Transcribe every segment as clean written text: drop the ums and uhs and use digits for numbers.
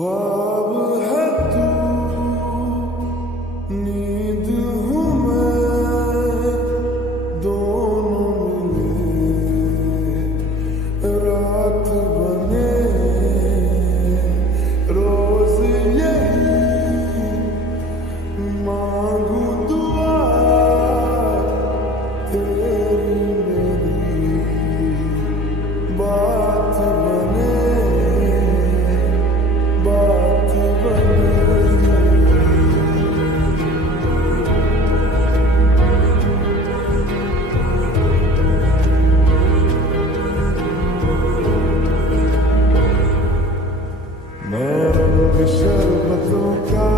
ख्वाब है तू, नींद हूँ मैं, दोनों मिले रात बने रोज यही मांगू दुआ तेरी मेरी बात बने बात बने। मैं रंग शरबतों का,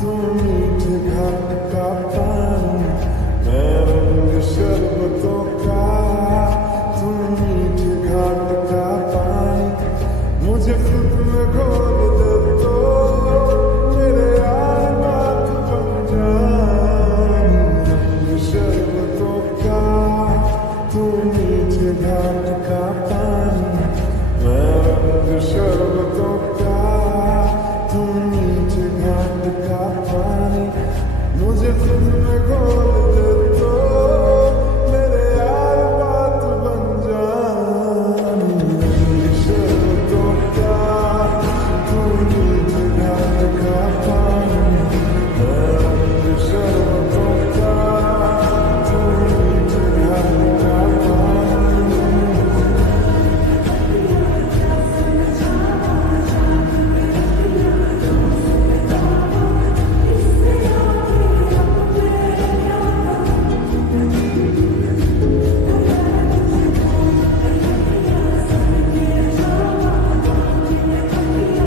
तू मीठे घाट का पानी।